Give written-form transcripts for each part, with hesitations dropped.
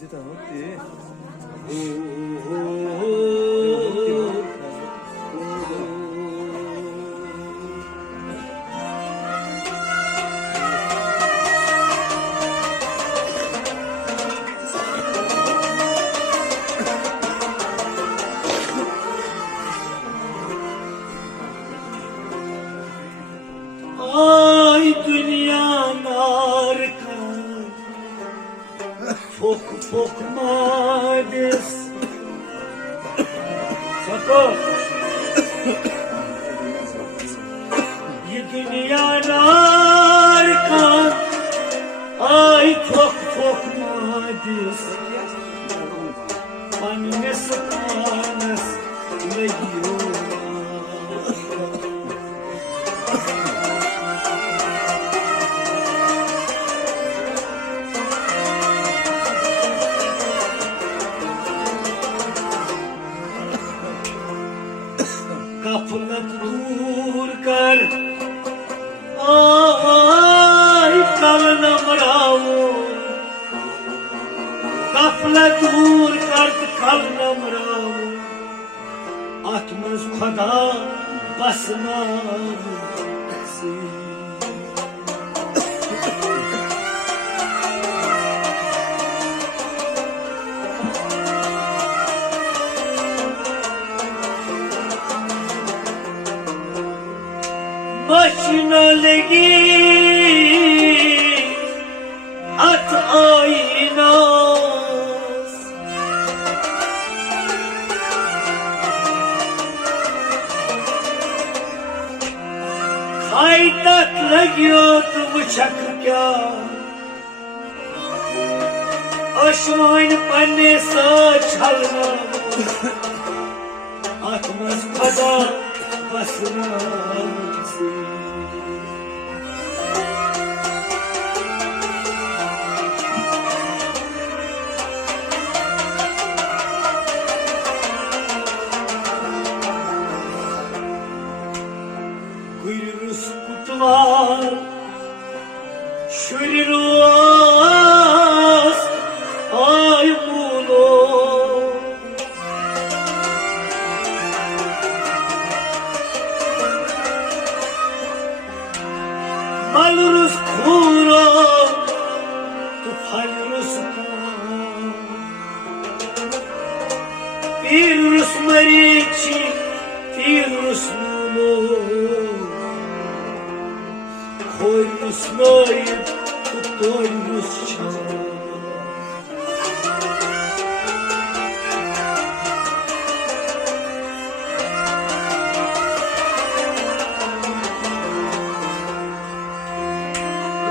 Ay dünya narka Fok fok mades Sako Ye dünya narka Ay fok fok mades Anne sıkanas ne yiyor Gaflet dur kar Ay kalnam rao Gaflet dur kar kalnam rao Atmaz khuda basna se Başına legi at aynas Haydak lagiyo bıçak kya Aşmayın panne saçalna Atmaz kada basına Kuyruğuz kutular Şuriruaz Ay mulo Maluruz kura Tufaluruz kan Bir Rus marici Bir Rus mulo Koy Rus'layı, tutoy Rusça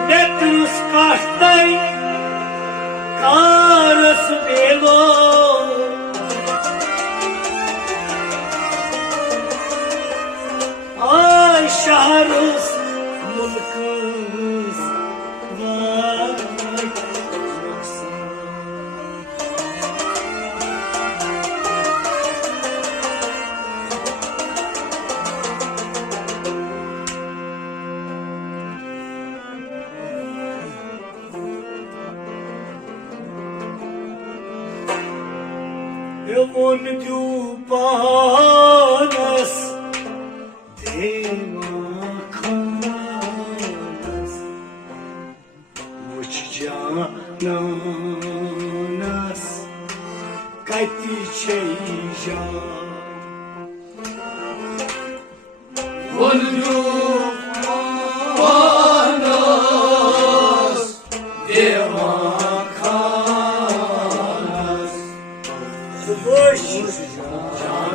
Net Rus kahtay, karas belo Ay şahrus Mulkız vay yoksa Evon dupanas Demakas Uçcanas Katiçeyja Evon dupanas Demakas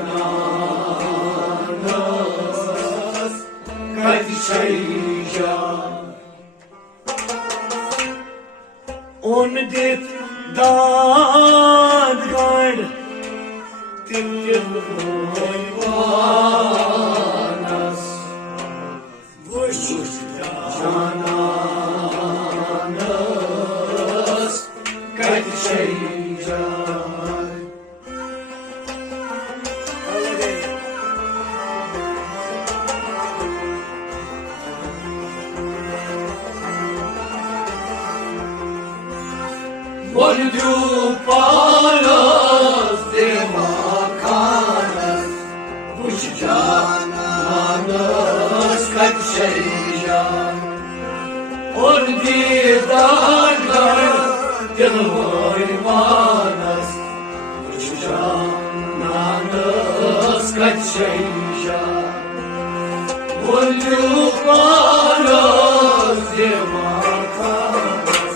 Uçcanas Katiçeyja On dit dadgard till oyvanas Vuşcananas kaçacak Volviu palas de makanas, Vuşcananas kaç şeycan. Ordi darlar yılvaymanas, Vuşcananas kaç şeycan. Volviu palas de makanas.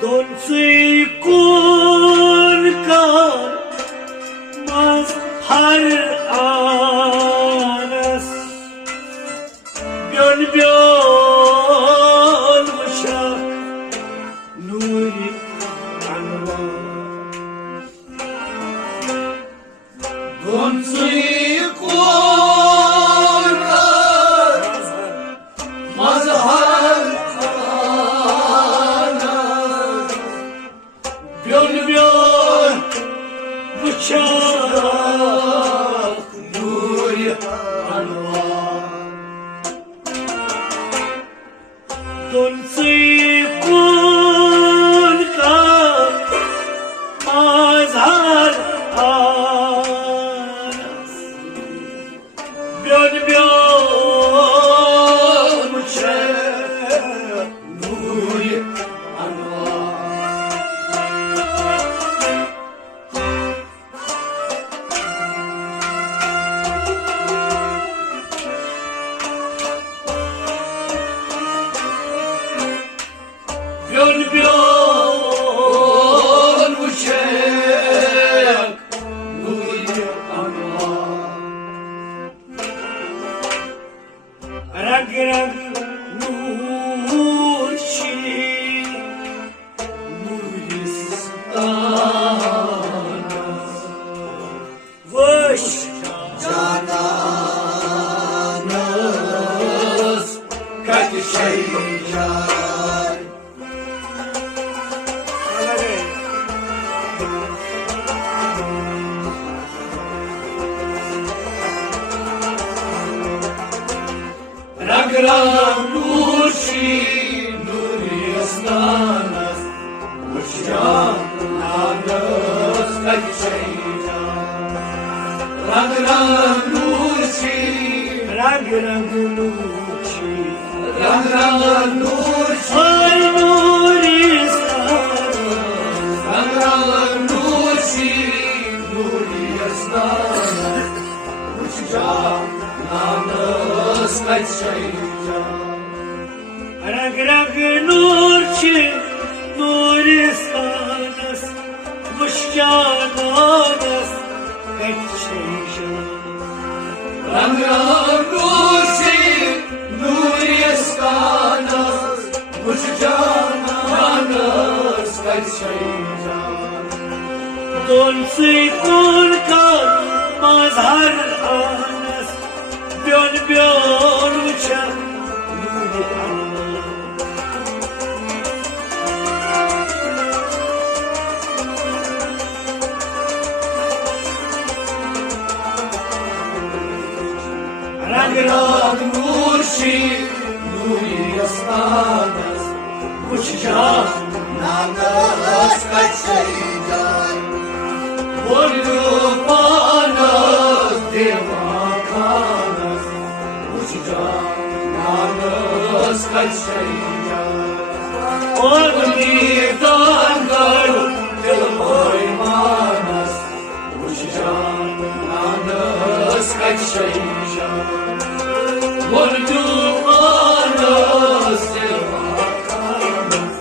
Dolce kun kar mazhar anas Björn björn uşak nuri anvar Dolce kun kar mazhar Björn bıçak nuri anvar Dolce kun kar mazhar anas Björn bıçak nuri anvar Björn bıçak nuri anvar Rag rag nur şi Nuristanas Vış cananas kaç şeycan Rag rag nur şi Nuristanas Vış cananas kaç şeycan Rag rag nur şi Rag rag nur şi Rag rag nur şi Ay Nuristanas Rag rag nur şi Nuristanas Vış cananas kaç şeycan Rag rag nur şi Nuristanas Vış cananas kaç şeycan Rag rag nur şi Nuristanas Vış cananas kaç şeycan Dolce kun kar mazhar anas Björn bıçak nuri anvar Rag rag nur şi Nuristanas Vış cananas kaç şeycan Volviu palas de makanas Vış cananas kaç şeycan Ordi darlar kad šeiža, vardu manas ir vakaras.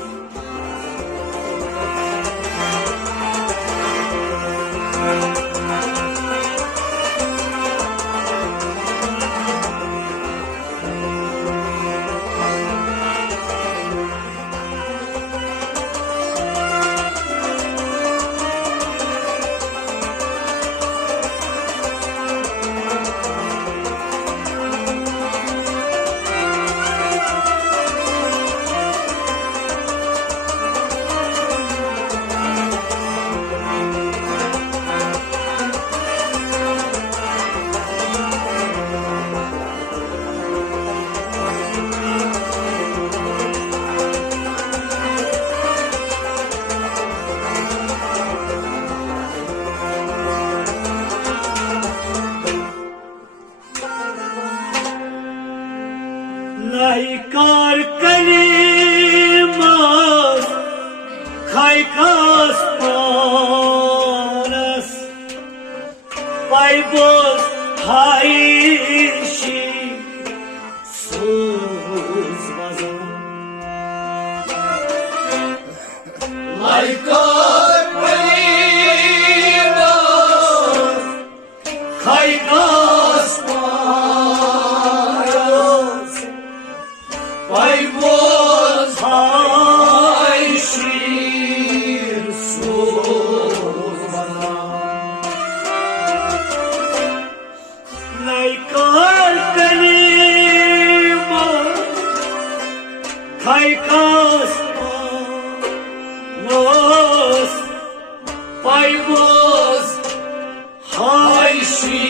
Laikar kalimas, khaikas panas, paibos haishi suzvazan. Laikar kalimas, Khaikas panas, paibos haishi suzvazan. laikar kalimas, khaikas panas, paibos Haishi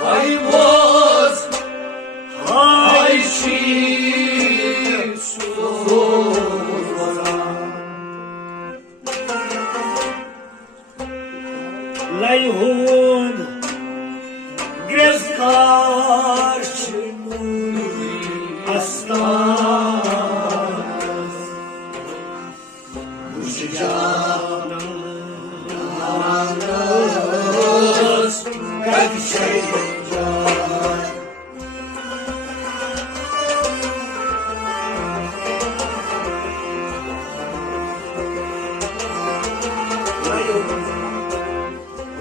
Paibos Haishi Layhun grezkar çınuri astas Ushijananas Kad šeiža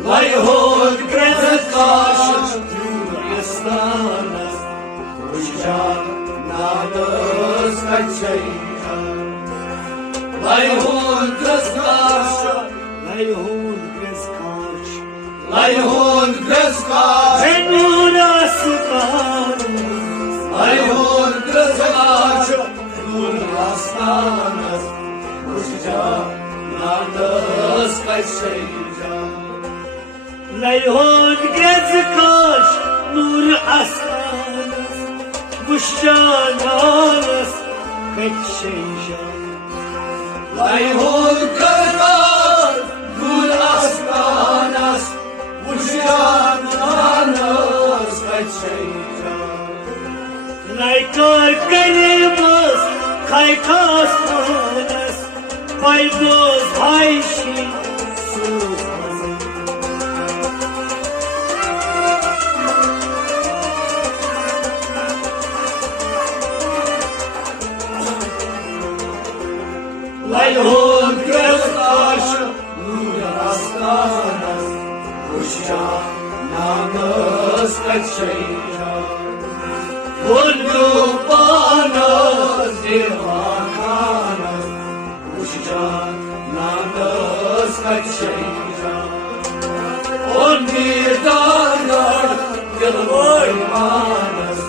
Layhun grezkar čınuri astas Ushijananas Kad šeiža Layhun grezkar Layhun grezkar Layhun grezkar çınuri astas Layhun grezkar Nur astanas Ushijananas Kad šeiža Layhun grezkar nur astas Bushananas kachsheja Layhun grezkar Nur astanas Ushijananas Kad šeiža Laikar kalimas, khaikas panas, paibos haishi suzvazan. Layhun grezkar Nur astanas Ushijananas Kad šeiža Vardu manas ir vakaras Ushijananas Kad šeiža Un mirdagar galvoj manas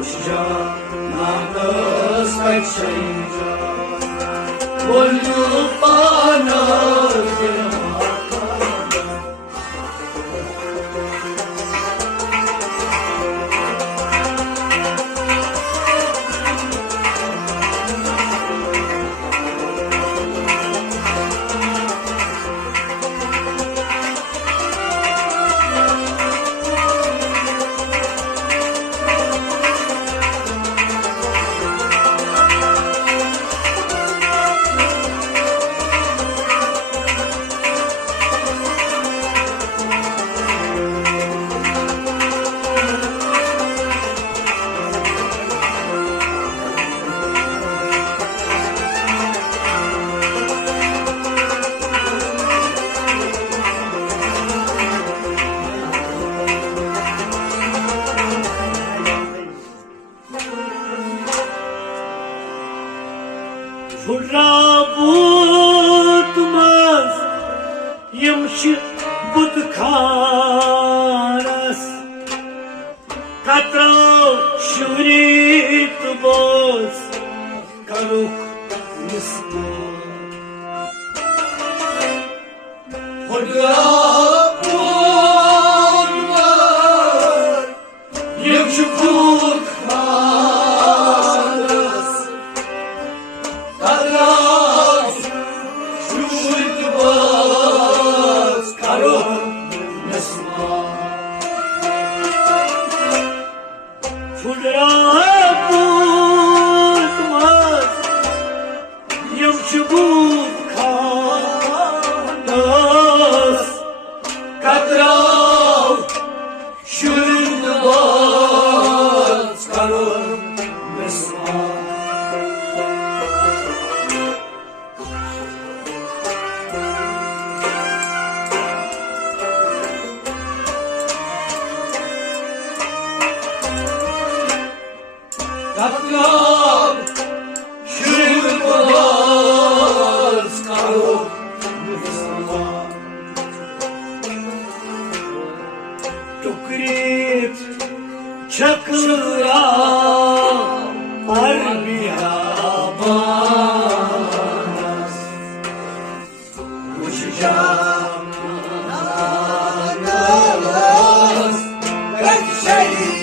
Ushijananas Kad šeiža Vardu manas ir Furabutmaz yamşı budkaras Katra şurit boz karuk nisbo Furabutmaz yamşı budkaras Katra şurit boz karuk nisbo Furabutmaz yamşı budkaras Katrav şurit boz karuk nisbo Katrav şurit boz karuk nisbo Tukrit çakıra parbiya Banas uçacağım nanos kaçacağım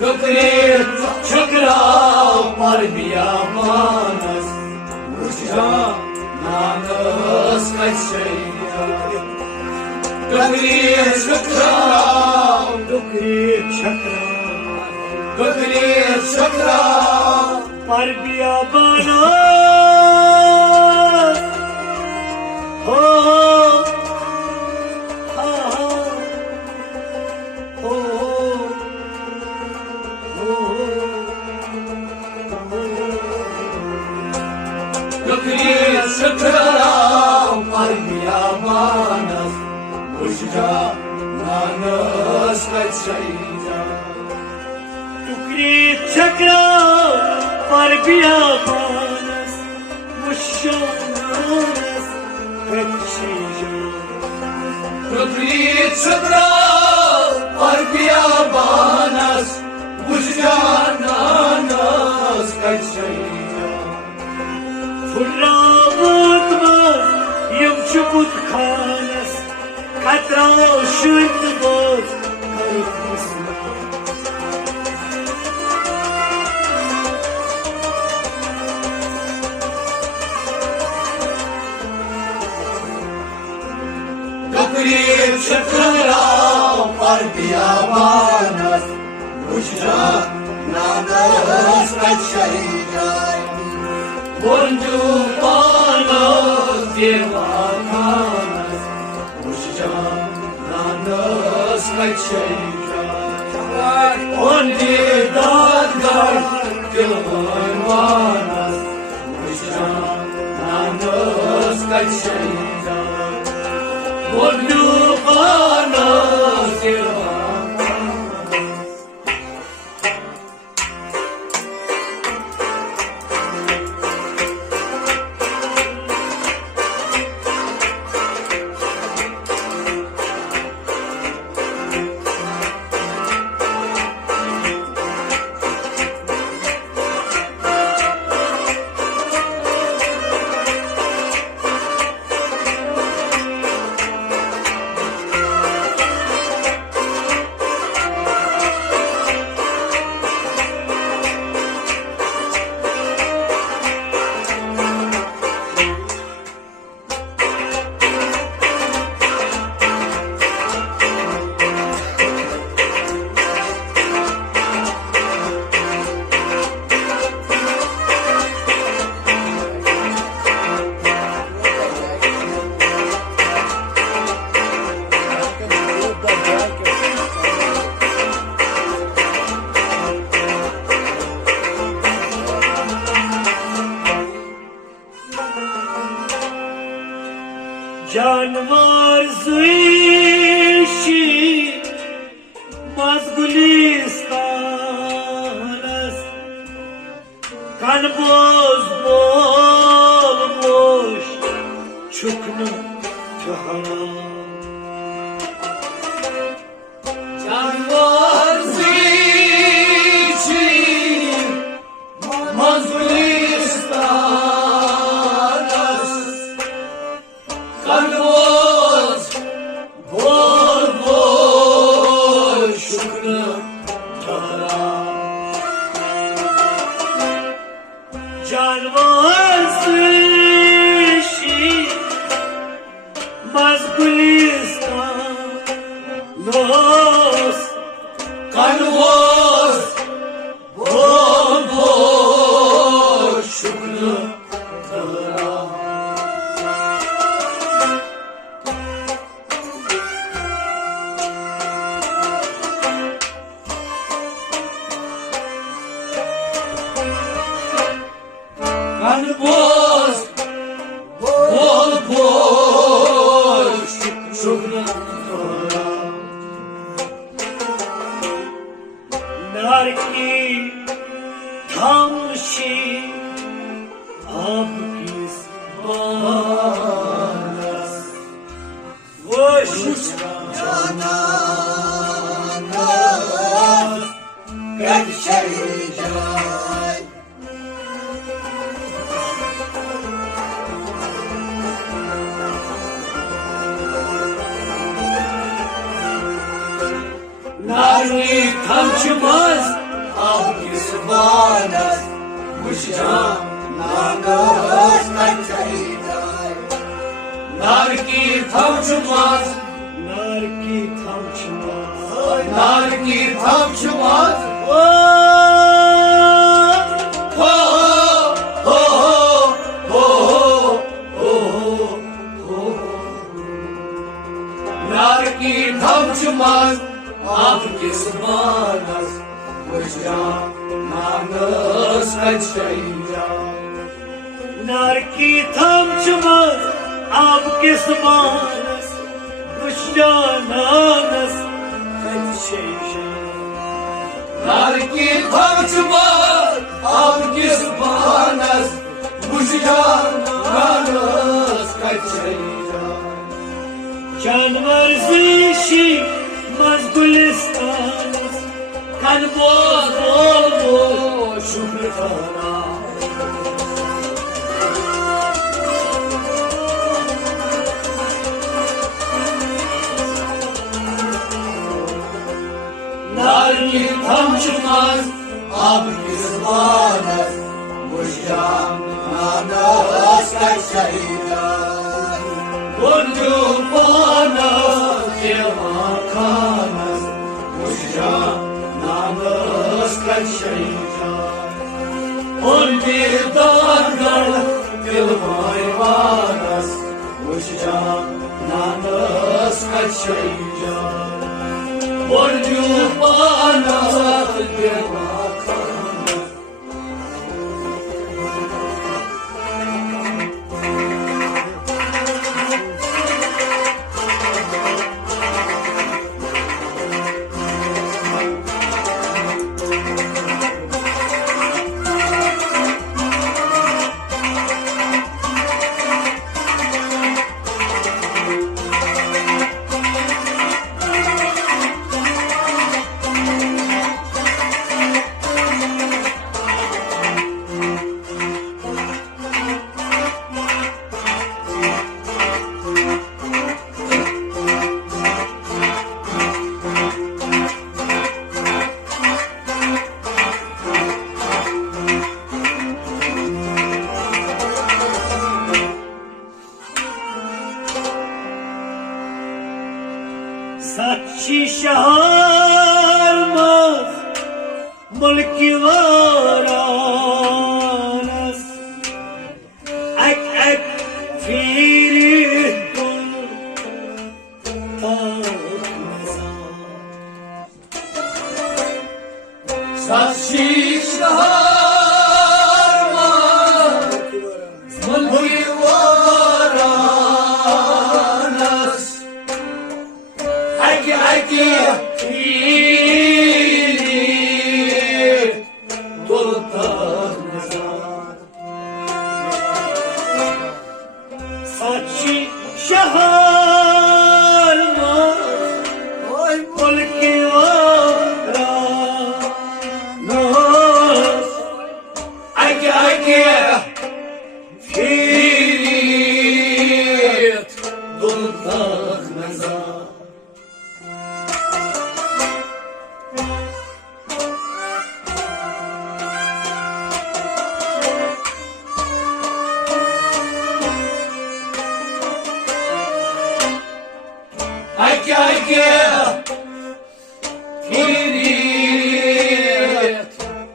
Tukrit çakra parbiya banas uçacağım nanos kaçacağım Tukrit çakra Tukrit çakra Tukrit çakra parbiya banas Oh, ah, oh, Tukrit çakra parbiya banas uçacağım nanos kaçacağım Tukrit çakra parbiya banas Muşşanas kaçacağım Tukrit çakra parbiya banas uçacağım nanos kaçacağım Furabutmaz yamşı budkaras Katra şurit boz karuk nisbo Tukrit çakra parbiya banas uçacağım nanos kaçacağım Boncu banas devakanas uçacağım nanos kaçacağım Ondi dadgar gülün vanas uçacağım nanos kaçacağım Boncu banas devakanas جانور زویشی مزگلیستان است کن باز بالموش چکنه جهان جانور زویشی مزگلیستان است کن باز بالموش چکنه جانور زویشی مزگلیستان ناس کنواز بول بول شکر دارم کنواز بول بول شکر دارم نارکی تمشی آب کس بانس وش جانانم قد شیجای ناری kamçımaz av kisvanas Kuşcan nanos kaçayday Narki kamçımaz narki tamçımaz Narki kamçımaz Ho ho ho ho ho Narki kamçımaz Ab kismanas Kuşcan nanos kaçayday narki tamçımaz ab kismanas kuşcananas kaçışan Narki kamçımaz Ab kismanas Kuşcan nanos kaçayday Canvar zişi mazgulistanas kan boz olmuş şükrü fana Narki kamçımaz Ab kismanas Kuşcan nanos kaçayday Buncu panas Yemakanas Kuşcan nanos kaçayday On bir dargar Yılmayvanas Kuşcan nanos kaçayday Buncu panas Yemakanas Saçı şaharmaz mulki varanas Ak ak firi kul takmazan Saçı şaharma Mulki vara چی شهر ملکی وارا ناس اگه پیریت دلتاق نزار اگه پیریت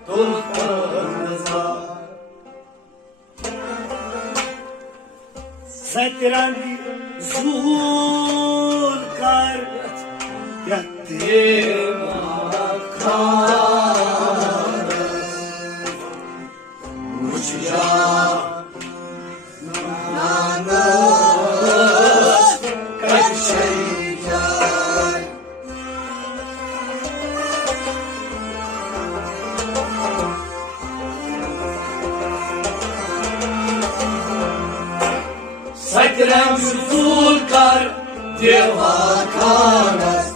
دلتاق نزار سترنگ زور کر سترنگ زور کر دیواکان است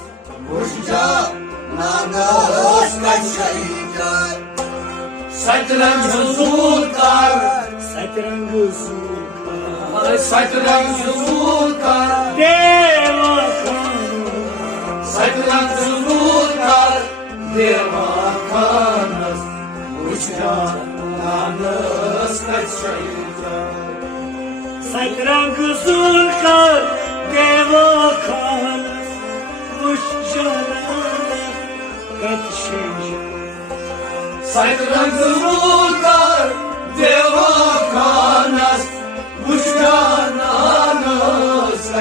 سترنگ زور کر سترنگ زور سترنگ زور کر دیوا کن سترنگ زور کر دیواکان است وجدان است سترنگ زور کر دیوا کن خوش جانانه کت شیجا سترنگ زور کر دیواکان است وجدان است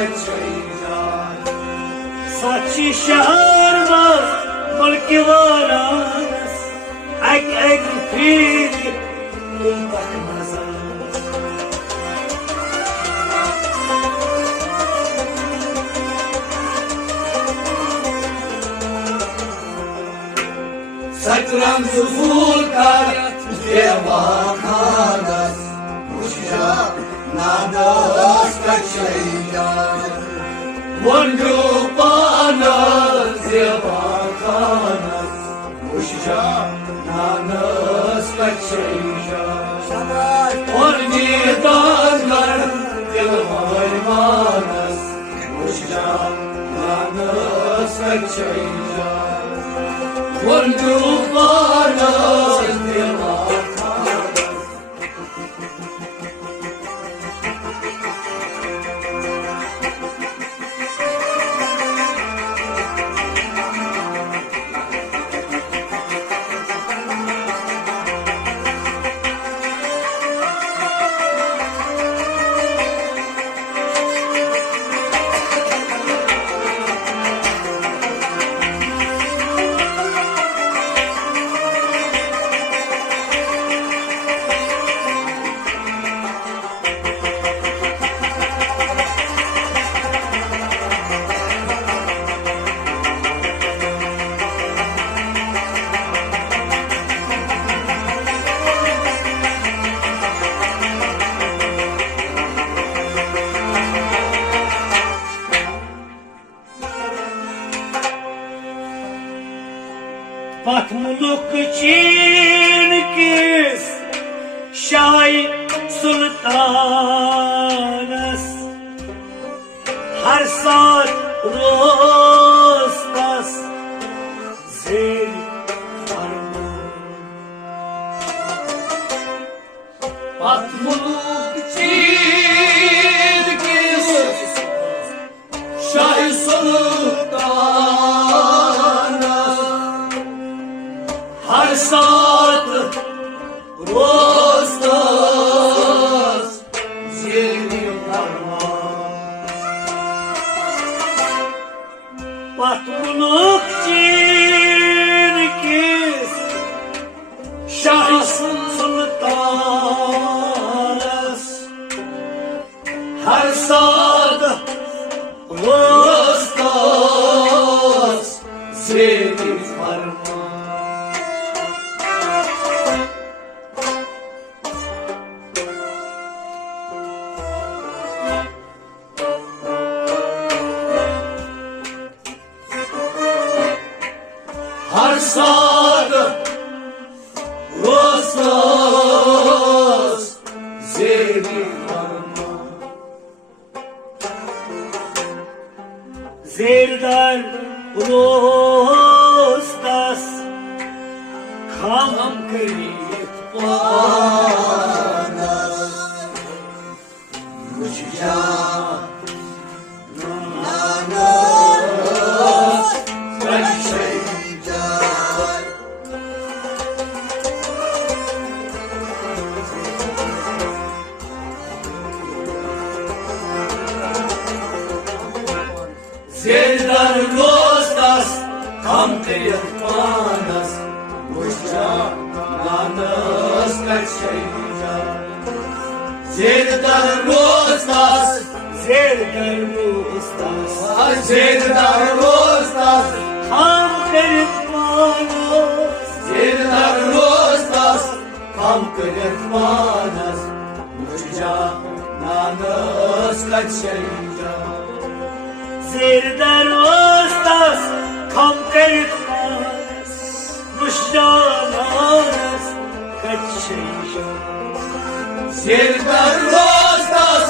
سچی شهر ماست ملکی واران است اگ پیری دلتاق نزار سترنگ زور کر دیواکان است وجدان است ونگوپان دیواکان است وجدان است ورنیدانگر دلوایمان است وجدان است ونگوپان دیواکان पथमुलुक चीन किस शाही सुल्तानस हर साल रोज तस जेर Patmuluk çirkis Şah-ı Sultan'a Her saat rostas Zeli parmak पथमुलुक चीन किस Şah-ı सुल्तानस Her saat rostas Zeli parmak صادق رستاس زیدی فرمان زیر در رستاس کام کرید پاناس مججان ناناس کشیدار زیر در رستاس کام کرید پاناس مججان ناناس کشیدار زیر در رستاس زیر در رستاس زیر در رستاس کام کرد ماناس زیر در رستاس کام کرد ماناس مججا ناناس کچیجا زیر در رستاس کام کرد ماناس مشجانانس کچیشا زیر در رستاس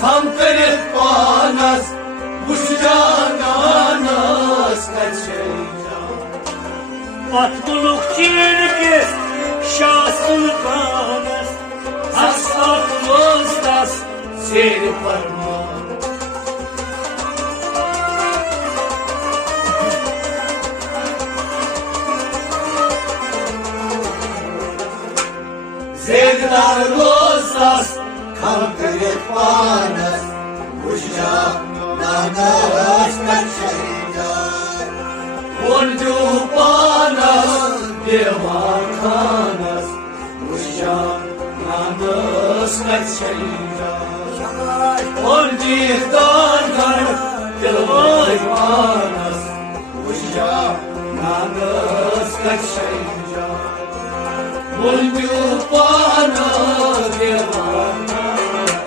کام کرد ماناس مججا ناناس کچیجا Atmuluk çirkes Şah Sultanız Aslan Rostas زیر فرمان زیر در رستاس کام کرد ماناس مججا ناناس کچیجا Undu panas devan khanas Uşan namus kaçayda Undi dangar devan panas Uşan namus kaçayda Undu panas devan khanas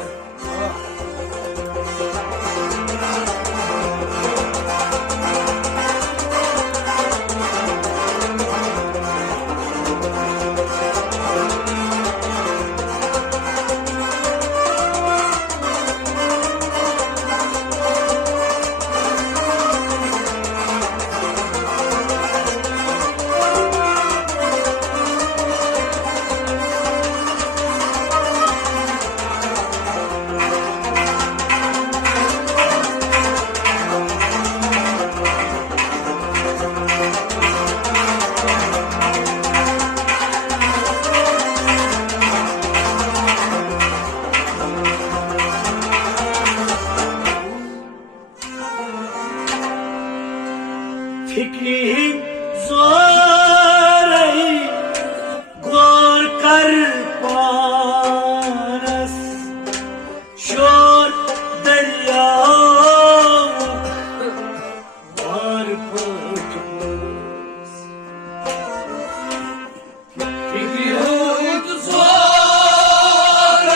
Fikrim zor ey Gor kar panas Şor derya Var pırtmaz Fikri hud zoray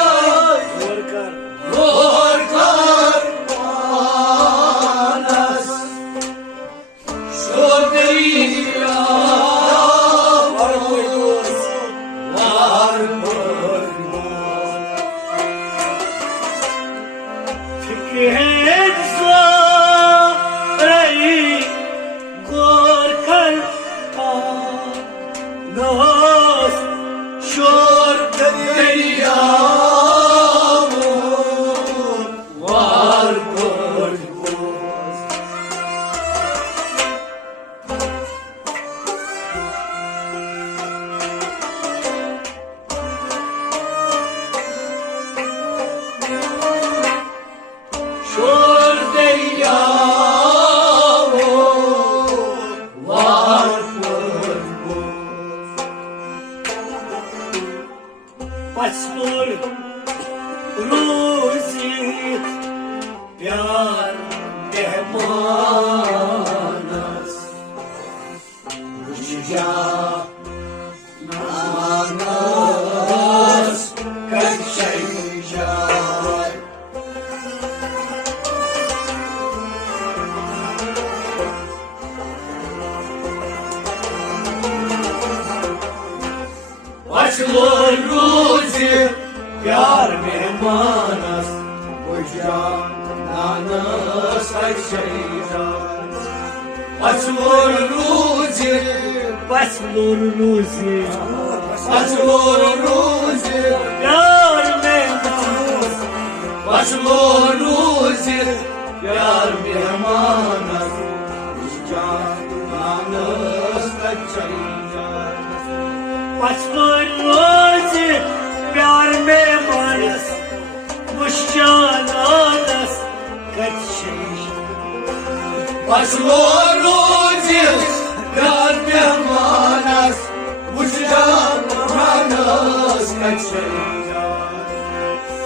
Gor kar Gorkar panas Şodriya Var pırtmaz var pırmaz Fikrim zor ey Gor kar panas Şor derya var pırmaz Şor derya var pırmaz Pastor Ruzit Pyar Manas Uçca nanas kaçayacak Başlıyor ruzi Yar mehman است وجدانانس کشیدن Başlıyor ruzi Başlur ruzi Başlıyor ruzi Yar mehman Başlıyor ruzi Yar mehman است وجدانانس کشیدن Başlur ruzi Yar mehman Muşcananas kaçış Başlıyor ruzi Yar mehman است وجدانانس کشیدن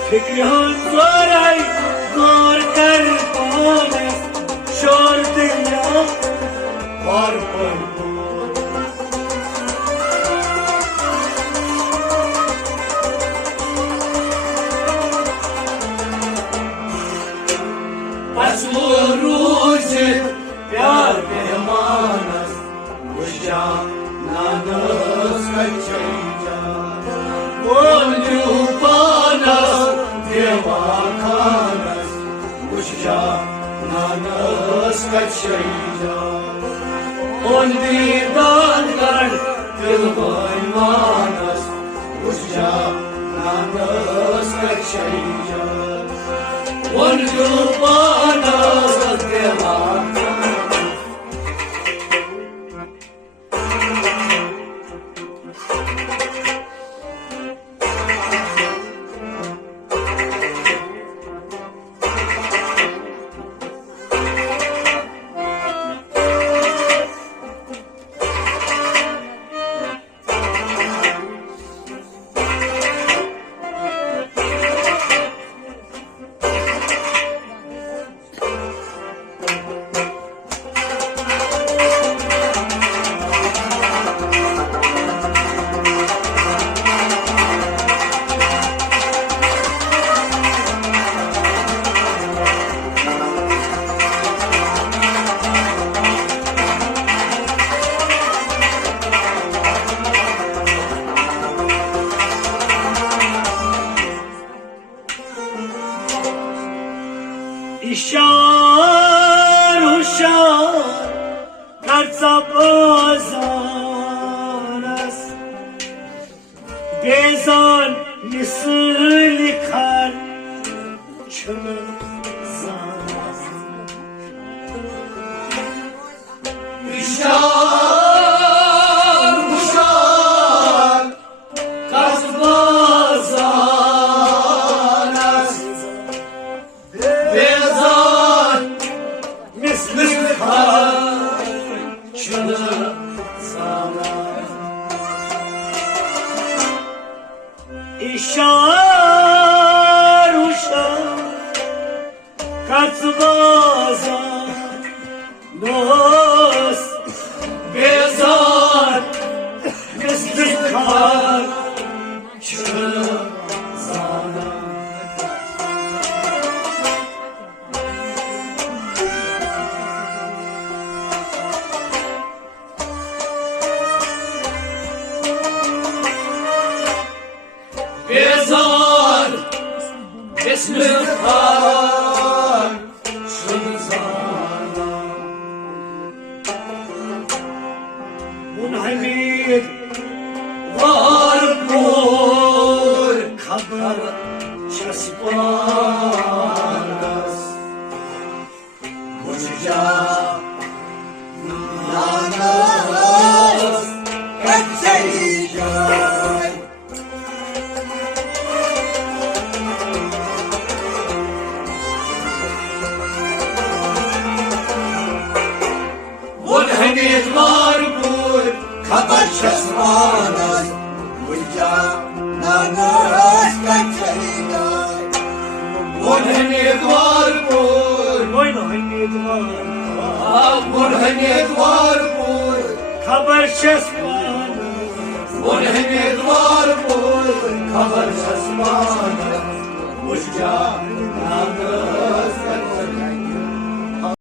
Fikrihan zaray Gor kar panes Şor dünya Var var Başlıyor ruzi Yar mehman است وجدانانس کشیدن Gönlüban است Devakan است وجدانانس کشیدن On didanlar Dil bayman است وجدانانس کشیدن Gönlüban است Devakan İşar uşar Kartsa bazanas Bezan misli kar Çımı zanas Uşak, uşak, kazbazan است Bezan, misli kar, çınır sana İşar uşar Kartbazan Nos Bezan, misli kar çınır sana Bezan, misli kar, çınır sana Munhamid Var bur Kabar çaspanas Vujudananas kşiydin Munhamid var bur kabar çaspanas Vujudananas kşiydin Munhamid var bur Boynu hamid var Munhamid var bur Kabar şesman Munhamid var bur kabar çaspanas Vujudananas